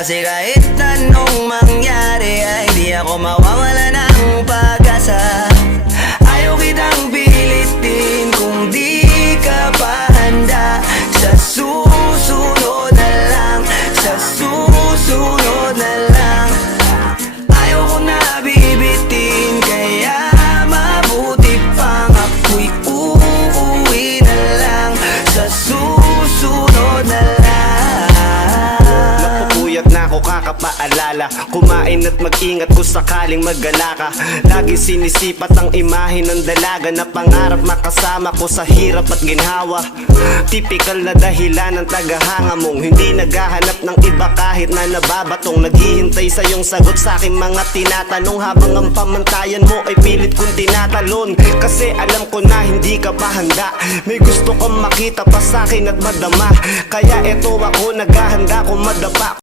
Kasi kahit anong mangyari ay di ako mawawala ng pag-asa. Ayaw kitang pilitin kung di ka pa handa. Sa susunod na lang, sa susunod na lang. Ayaw ko na bibitin, kaya mabuti pang ako'y uuwi na lang. Sa susunod na lang. Napupuyat na ako kakapaalala, kumain at mag-ingat kung sakaling maggala ka. Lagi sinisipat ang imahe ng dalaga na pangarap makasama ko sa hirap at ginhawa. Typical na dahilan ng tagahanga mong hindi naghahanap ng iba kahit na nababatong. Naghihintay sa iyong sagot sa aking mga tinatanong, habang ang pamantayan mo ay pilit kong tinatalon. Kasi alam ko na hindi ka pa handa, may gusto kang makita pa sa akin at madama. Kaya eto ako naghahanda kung madapa